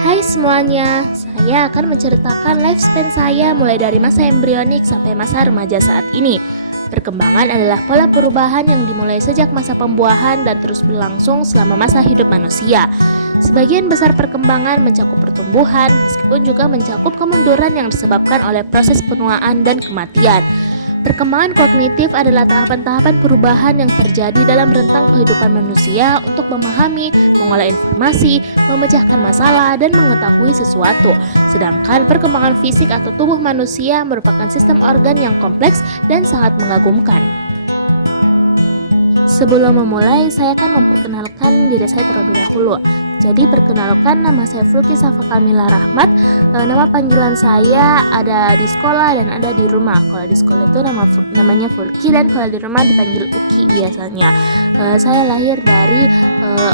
Hai semuanya, saya akan menceritakan lifespan saya mulai dari masa embrionik sampai masa remaja saat ini. Perkembangan adalah pola perubahan yang dimulai sejak masa pembuahan dan terus berlangsung selama masa hidup manusia. Sebagian besar perkembangan mencakup pertumbuhan, meskipun juga mencakup kemunduran yang disebabkan oleh proses penuaan dan kematian. Perkembangan kognitif adalah tahapan-tahapan perubahan yang terjadi dalam rentang kehidupan manusia untuk memahami, mengolah informasi, memecahkan masalah, dan mengetahui sesuatu. Sedangkan perkembangan fisik atau tubuh manusia merupakan sistem organ yang kompleks dan sangat mengagumkan. Sebelum memulai, saya akan memperkenalkan diri saya terlebih dahulu. Jadi perkenalkan, nama saya Fulki Safa Kamila Rahmat. Nama panggilan saya ada di sekolah dan ada di rumah. Kalau di sekolah itu namanya Fulki, dan kalau di rumah dipanggil Uki biasanya. Saya lahir dari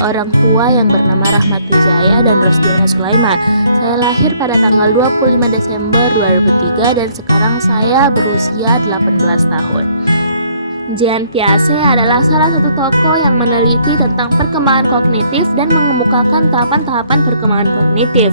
orang tua yang bernama Rahmat Wijaya dan Rosdiana Sulaiman. Saya lahir pada tanggal 25 Desember 2003 dan sekarang saya berusia 18 tahun. Jean Piaget adalah salah satu tokoh yang meneliti tentang perkembangan kognitif dan mengemukakan tahapan-tahapan perkembangan kognitif.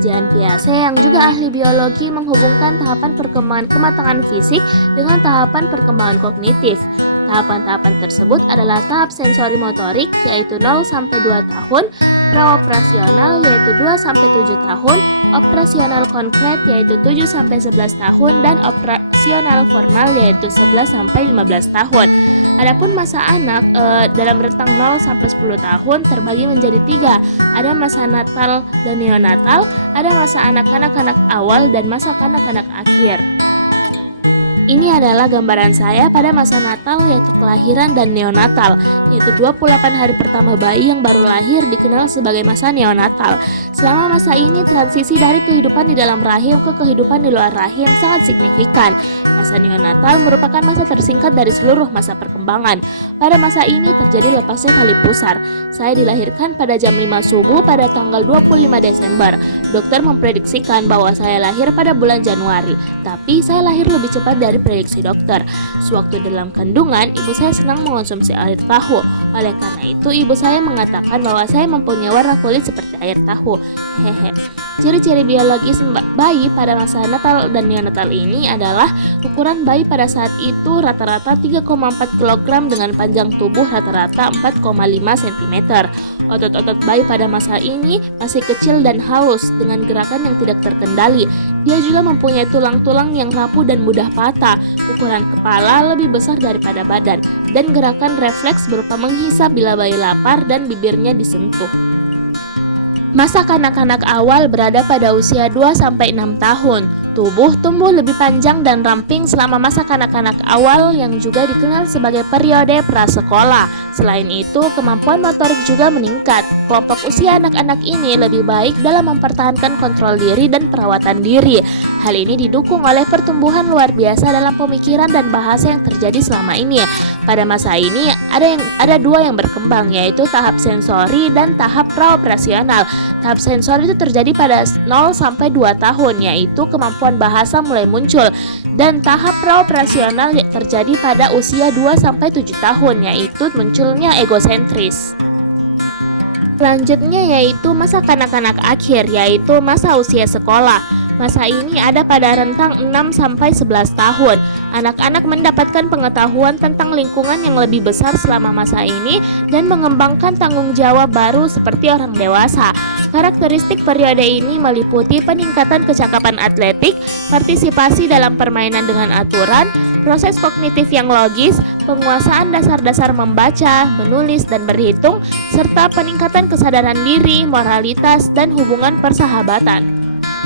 Jean Piaget yang juga ahli biologi menghubungkan tahapan perkembangan kematangan fisik dengan tahapan perkembangan kognitif. Tahapan-tahapan tersebut adalah tahap sensori motorik yaitu 0-2 tahun, praoperasional yaitu 2-7 tahun, operasional konkret yaitu 7-11 tahun, dan operasional formal yaitu 11-15 tahun. Adapun masa anak dalam rentang 0-10 tahun terbagi menjadi 3. Ada masa natal dan neonatal, ada masa anak-anak awal, dan masa kanak-kanak akhir. Ini adalah gambaran saya pada masa Natal yaitu kelahiran dan neonatal, yaitu 28 hari pertama bayi yang baru lahir dikenal sebagai masa neonatal. Selama masa ini transisi dari kehidupan di dalam rahim ke kehidupan di luar rahim sangat signifikan. Masa neonatal merupakan masa tersingkat dari seluruh masa perkembangan. Pada masa ini terjadi lepasnya tali pusar. Saya dilahirkan pada jam 5 subuh pada tanggal 25 Desember. Dokter memprediksikan bahwa saya lahir pada bulan Januari, tapi saya lahir lebih cepat dari prediksi dokter. Sewaktu dalam kandungan, ibu saya senang mengonsumsi air tahu. Oleh karena itu, ibu saya mengatakan bahwa saya mempunyai warna kulit seperti air tahu. Hehe. Ciri-ciri biologis bayi pada masa natal dan neonatal ini adalah ukuran bayi pada saat itu rata-rata 3,4 kg dengan panjang tubuh rata-rata 4,5 cm. Otot-otot bayi pada masa ini masih kecil dan halus dengan gerakan yang tidak terkendali. Dia juga mempunyai tulang-tulang yang rapuh dan mudah patah. Ukuran kepala lebih besar daripada badan, dan gerakan refleks berupa menghisap bila bayi lapar dan bibirnya disentuh. Masa kanak-kanak awal berada pada usia 2-6 tahun. Tubuh tumbuh lebih panjang dan ramping selama masa kanak-kanak awal yang juga dikenal sebagai periode prasekolah. Selain itu, kemampuan motorik juga meningkat. Kelompok usia anak-anak ini lebih baik dalam mempertahankan kontrol diri dan perawatan diri. Hal ini didukung oleh pertumbuhan luar biasa dalam pemikiran dan bahasa yang terjadi selama ini. Pada masa ini ada dua yang berkembang, yaitu tahap sensori dan tahap praoperasional. Tahap sensori itu terjadi pada 0-2 tahun, yaitu kemampuan bahasa mulai muncul, dan tahap praoperasional terjadi pada usia 2-7 tahun, yaitu munculnya egosentris. Selanjutnya yaitu masa kanak-kanak akhir, yaitu masa usia sekolah. Masa ini ada pada rentang 6-11 tahun. Anak-anak mendapatkan pengetahuan tentang lingkungan yang lebih besar selama masa ini dan mengembangkan tanggung jawab baru seperti orang dewasa. Karakteristik periode ini meliputi peningkatan kecakapan atletik, partisipasi dalam permainan dengan aturan, proses kognitif yang logis, penguasaan dasar-dasar membaca, menulis, dan berhitung, serta peningkatan kesadaran diri, moralitas, dan hubungan persahabatan.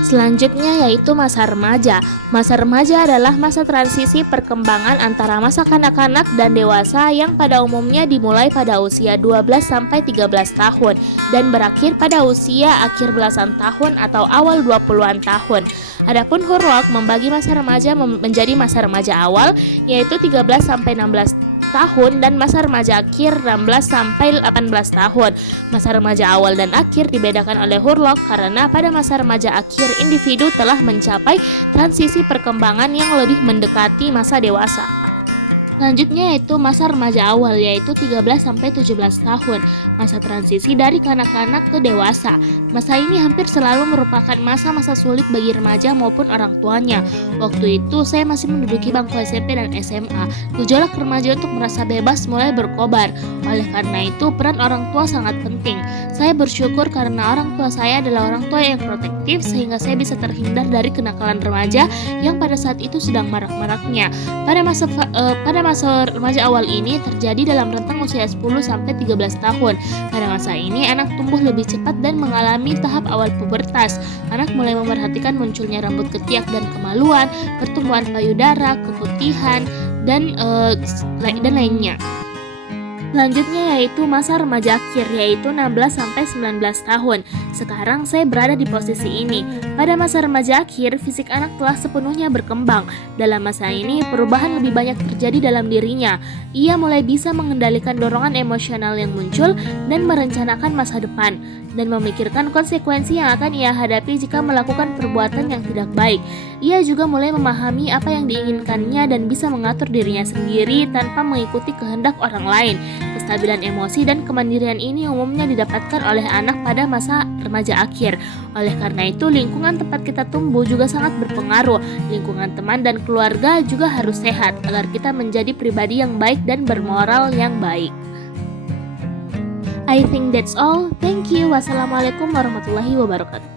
Selanjutnya yaitu masa remaja. Masa remaja adalah masa transisi perkembangan antara masa kanak-kanak dan dewasa yang pada umumnya dimulai pada usia 12-13 tahun dan berakhir pada usia akhir belasan tahun atau awal 20-an tahun. Adapun Hurlock membagi masa remaja menjadi masa remaja awal yaitu 13-16 tahun dan masa remaja akhir 16-18 tahun. Masa remaja awal dan akhir dibedakan oleh Hurlock karena pada masa remaja akhir individu telah mencapai transisi perkembangan yang lebih mendekati masa dewasa. Selanjutnya yaitu masa remaja awal, yaitu 13-17 tahun, masa transisi dari kanak-kanak ke dewasa. Masa ini hampir selalu merupakan masa-masa sulit bagi remaja maupun orang tuanya. Waktu itu saya masih menduduki bangku SMP dan SMA. Gejolak remaja untuk merasa bebas mulai berkobar. Oleh karena itu, peran orang tua sangat penting. Saya bersyukur karena orang tua saya adalah orang tua yang protektif sehingga saya bisa terhindar dari kenakalan remaja yang pada saat itu sedang marak-maraknya. Pada masa remaja awal ini terjadi dalam rentang usia 10-13 tahun. Pada masa ini anak tumbuh lebih cepat dan mengalami tahap awal pubertas. Anak mulai memerhatikan munculnya rambut ketiak dan kemaluan, pertumbuhan payudara, keputihan, dan lainnya. Selanjutnya yaitu masa remaja akhir, yaitu 16-19 tahun. Sekarang saya berada di posisi ini. Pada masa remaja akhir, fisik anak telah sepenuhnya berkembang. Dalam masa ini, perubahan lebih banyak terjadi dalam dirinya. Ia mulai bisa mengendalikan dorongan emosional yang muncul dan merencanakan masa depan, dan memikirkan konsekuensi yang akan ia hadapi jika melakukan perbuatan yang tidak baik. Ia juga mulai memahami apa yang diinginkannya dan bisa mengatur dirinya sendiri tanpa mengikuti kehendak orang lain. Kestabilan emosi dan kemandirian ini umumnya didapatkan oleh anak pada masa remaja akhir. Oleh karena itu, lingkungan tempat kita tumbuh juga sangat berpengaruh. Lingkungan teman dan keluarga juga harus sehat agar kita menjadi pribadi yang baik dan bermoral yang baik. I think that's all. Thank you. Wassalamualaikum warahmatullahi wabarakatuh.